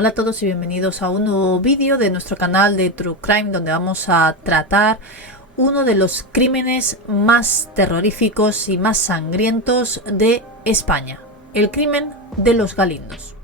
Hola a todos y bienvenidos a un nuevo vídeo de nuestro canal de True Crime, donde vamos a tratar uno de los crímenes más terroríficos y más sangrientos de España, el crimen de los Galindos.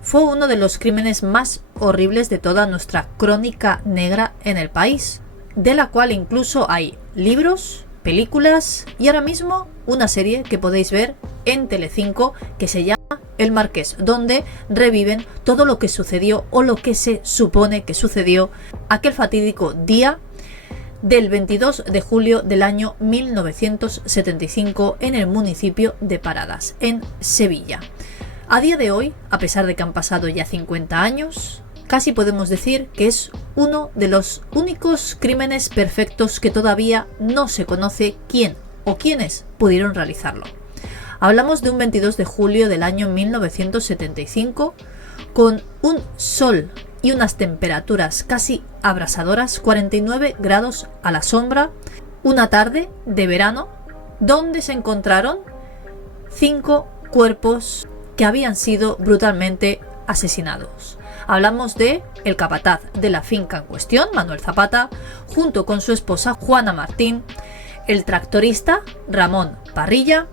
Fue uno de los crímenes más horribles de toda nuestra crónica negra en el país, de la cual incluso hay libros, películas y ahora mismo una serie que podéis ver en Telecinco que se llama El Marqués, donde reviven todo lo que sucedió o lo que se supone que sucedió aquel fatídico día del 22 de julio del año 1975 en el municipio de Paradas, en Sevilla. A día de hoy, a pesar de que han pasado ya 50 años, casi podemos decir que es uno de los únicos crímenes perfectos que todavía no se conoce quién o quiénes pudieron realizarlo. Hablamos de un 22 de julio del año 1975, con un sol y unas temperaturas casi abrasadoras, 49 grados a la sombra, una tarde de verano, donde se encontraron 5 cuerpos que habían sido brutalmente asesinados. Hablamos de el capataz de la finca en cuestión, Manuel Zapata, junto con su esposa Juana Martín, el tractorista Ramón Parrilla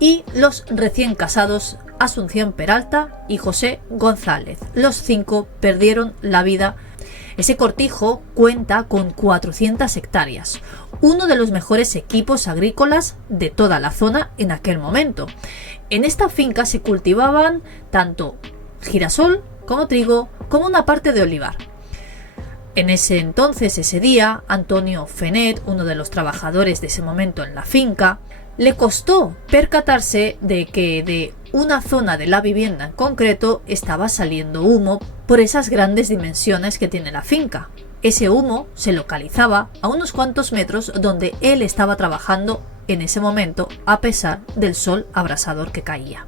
y los recién casados Asunción Peralta y José González. Los 5 perdieron la vida. Ese cortijo cuenta con 400 hectáreas, uno de los mejores equipos agrícolas de toda la zona en aquel momento. En esta finca se cultivaban tanto girasol como trigo, como una parte de olivar. En ese entonces, ese día, Antonio Fenet, uno de los trabajadores de ese momento en la finca, le costó percatarse de que de una zona de la vivienda en concreto estaba saliendo humo por esas grandes dimensiones que tiene la finca. Ese humo se localizaba a unos cuantos metros donde él estaba trabajando en ese momento, a pesar del sol abrasador que caía.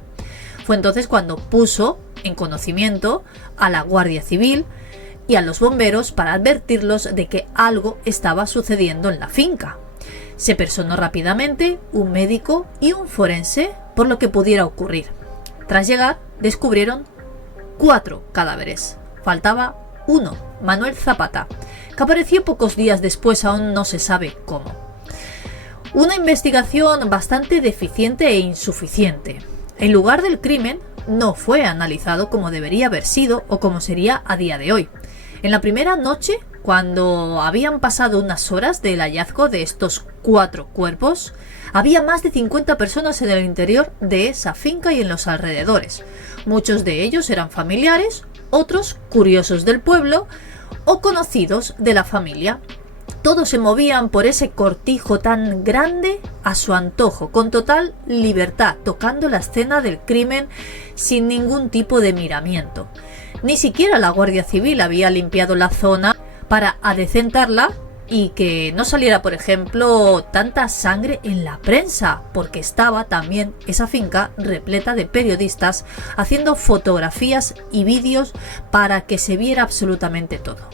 Fue entonces cuando puso en conocimiento a la Guardia Civil y a los bomberos para advertirlos de que algo estaba sucediendo en la finca. Se personó rápidamente un médico y un forense por lo que pudiera ocurrir. Tras llegar, descubrieron 4 cadáveres. Faltaba uno, Manuel Zapata, que apareció pocos días después, aún no se sabe cómo. Una investigación bastante deficiente e insuficiente. El lugar del crimen no fue analizado como debería haber sido o como sería a día de hoy. En la primera noche, cuando habían pasado unas horas del hallazgo de estos 4 cuerpos, había más de 50 personas en el interior de esa finca y en los alrededores. Muchos de ellos eran familiares, otros curiosos del pueblo o conocidos de la familia. Todos se movían por ese cortijo tan grande a su antojo, con total libertad, tocando la escena del crimen sin ningún tipo de miramiento. Ni siquiera la Guardia Civil había limpiado la zona para adecentarla y que no saliera, por ejemplo, tanta sangre en la prensa, porque estaba también esa finca repleta de periodistas haciendo fotografías y vídeos para que se viera absolutamente todo.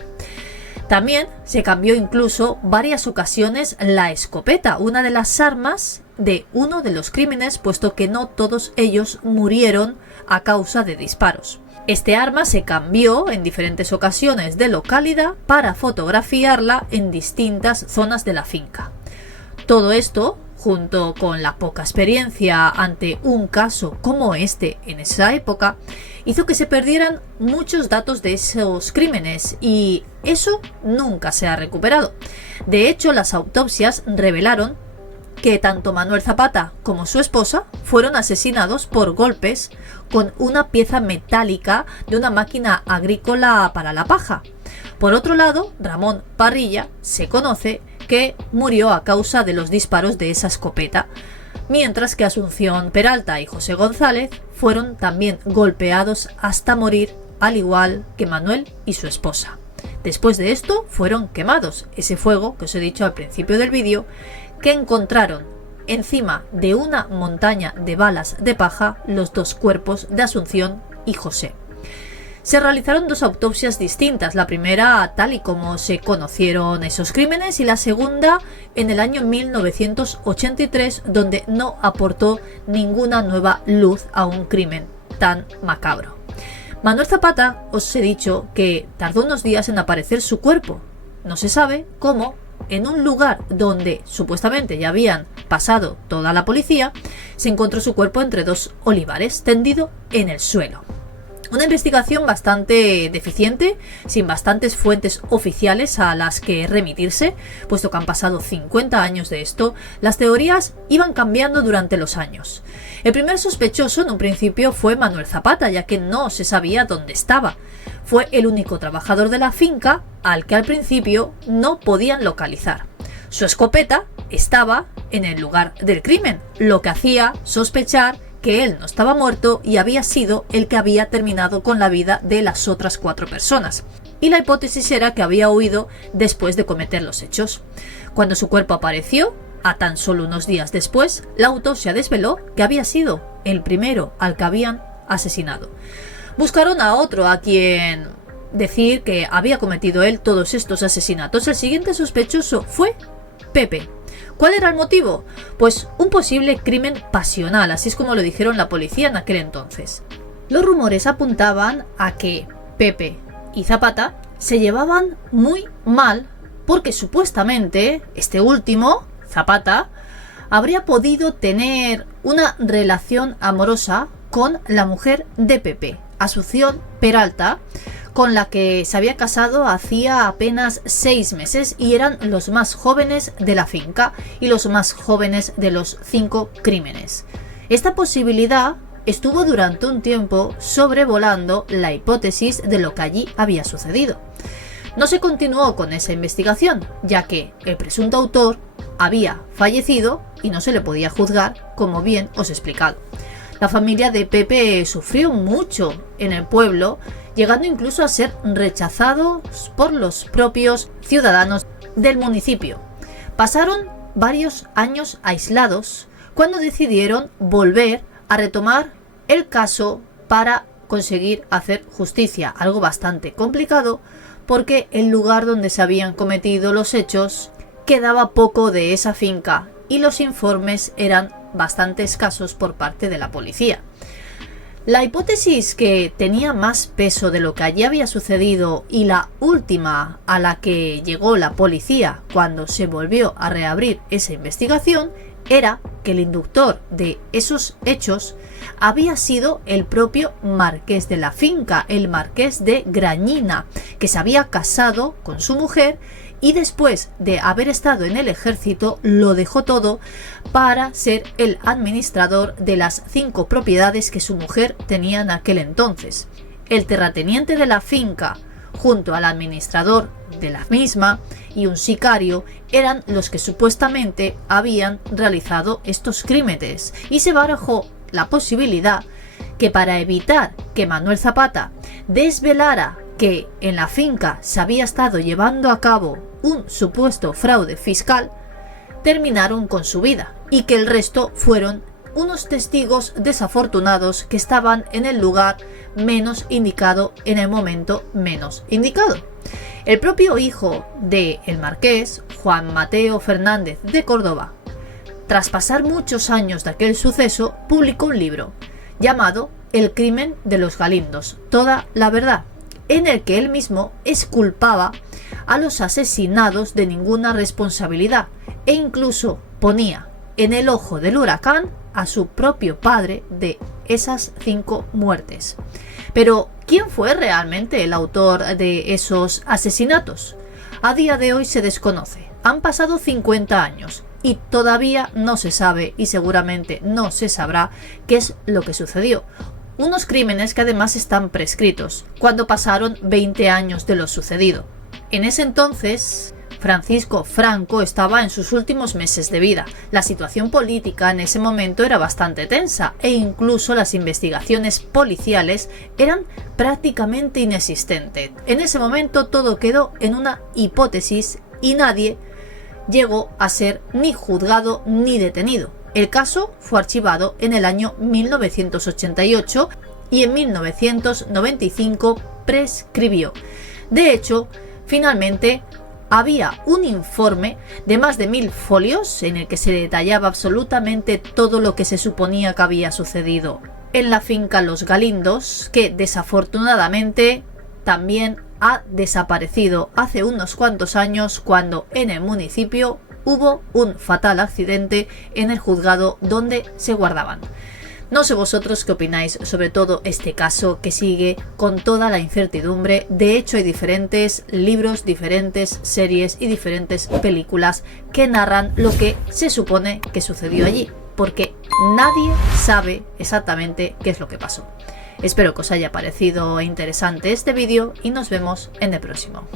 También se cambió incluso varias ocasiones la escopeta, una de las armas de uno de los crímenes, puesto que no todos ellos murieron a causa de disparos. Este arma se cambió en diferentes ocasiones de localidad para fotografiarla en distintas zonas de la finca. Todo esto, junto con la poca experiencia ante un caso como este en esa época, hizo que se perdieran muchos datos de esos crímenes y eso nunca se ha recuperado. De hecho, las autopsias revelaron que tanto Manuel Zapata como su esposa fueron asesinados por golpes con una pieza metálica de una máquina agrícola para la paja. Por otro lado, Ramón Parrilla se conoce que murió a causa de los disparos de esa escopeta, mientras que Asunción Peralta y José González fueron también golpeados hasta morir, al igual que Manuel y su esposa. Después de esto fueron quemados, ese fuego que os he dicho al principio del vídeo, que encontraron encima de una montaña de balas de paja los dos cuerpos de Asunción y José. Se realizaron dos autopsias distintas, la primera tal y como se conocieron esos crímenes y la segunda en el año 1983, donde no aportó ninguna nueva luz a un crimen tan macabro. Manuel Zapata, os he dicho que tardó unos días en aparecer su cuerpo. No se sabe cómo, en un lugar donde supuestamente ya habían pasado toda la policía, se encontró su cuerpo entre dos olivares, tendido en el suelo. Una investigación bastante deficiente, sin bastantes fuentes oficiales a las que remitirse, puesto que han pasado 50 años de esto. Las teorías iban cambiando durante los años. El primer sospechoso en un principio fue Manuel Zapata, ya que no se sabía dónde estaba. Fue el único trabajador de la finca al que al principio no podían localizar. Su escopeta estaba en el lugar del crimen, lo que hacía sospechar que él no estaba muerto y había sido el que había terminado con la vida de las otras 4 personas. Y la hipótesis era que había huido después de cometer los hechos. Cuando su cuerpo apareció, a tan solo unos días después, la autopsia desveló que había sido el primero al que habían asesinado. Buscaron a otro a quien decir que había cometido él todos estos asesinatos. El siguiente sospechoso fue Pepe. ¿Cuál era el motivo? Pues un posible crimen pasional, así es como lo dijeron la policía en aquel entonces. Los rumores apuntaban a que Pepe y Zapata se llevaban muy mal porque supuestamente este último, Zapata, habría podido tener una relación amorosa con la mujer de Pepe, Asunción Peralta, con la que se había casado hacía apenas 6 meses y eran los más jóvenes de la finca y los más jóvenes de los 5 crímenes. Esta posibilidad estuvo durante un tiempo sobrevolando la hipótesis de lo que allí había sucedido. No se continuó con esa investigación, ya que el presunto autor había fallecido y no se le podía juzgar, como bien os he explicado. La familia de Pepe sufrió mucho en el pueblo, llegando incluso a ser rechazados por los propios ciudadanos del municipio. Pasaron varios años aislados cuando decidieron volver a retomar el caso para conseguir hacer justicia, algo bastante complicado porque el lugar donde se habían cometido los hechos quedaba poco de esa finca y los informes eran bastante escasos por parte de la policía. La hipótesis que tenía más peso de lo que allí había sucedido y la última a la que llegó la policía cuando se volvió a reabrir esa investigación era que el inductor de esos hechos había sido el propio marqués de la finca, el marqués de Grañina, que se había casado con su mujer y después de haber estado en el ejército lo dejó todo para ser el administrador de las 5 propiedades que su mujer tenía en aquel entonces. El terrateniente de la finca, junto al administrador de la misma y un sicario, eran los que supuestamente habían realizado estos crímenes, y se barajó la posibilidad que para evitar que Manuel Zapata desvelara que en la finca se había estado llevando a cabo un supuesto fraude fiscal, terminaron con su vida y que el resto fueron unos testigos desafortunados que estaban en el lugar menos indicado en el momento menos indicado. El propio hijo del marqués, Juan Mateo Fernández de Córdoba, tras pasar muchos años de aquel suceso, publicó un libro llamado El crimen de los Galindos, toda la verdad, en el que él mismo exculpaba a los asesinados de ninguna responsabilidad e incluso ponía en el ojo del huracán a su propio padre de esas 5 muertes. Pero, ¿quién fue realmente el autor de esos asesinatos? A día de hoy se desconoce. Han pasado 50 años y todavía no se sabe y seguramente no se sabrá qué es lo que sucedió. Unos crímenes que además están prescritos, cuando pasaron 20 años de lo sucedido. En ese entonces, Francisco Franco estaba en sus últimos meses de vida. La situación política en ese momento era bastante tensa e incluso las investigaciones policiales eran prácticamente inexistentes. En ese momento todo quedó en una hipótesis y nadie llegó a ser ni juzgado ni detenido. El caso fue archivado en el año 1988 y en 1995 prescribió. De hecho, finalmente había un informe de más de 1000 folios en el que se detallaba absolutamente todo lo que se suponía que había sucedido en la finca Los Galindos, que desafortunadamente también ha desaparecido hace unos cuantos años, cuando en el municipio hubo un fatal accidente en el juzgado donde se guardaban. No sé vosotros qué opináis sobre todo este caso, que sigue con toda la incertidumbre. De hecho, hay diferentes libros, diferentes series y diferentes películas que narran lo que se supone que sucedió allí, porque nadie sabe exactamente qué es lo que pasó. Espero que os haya parecido interesante este vídeo y nos vemos en el próximo.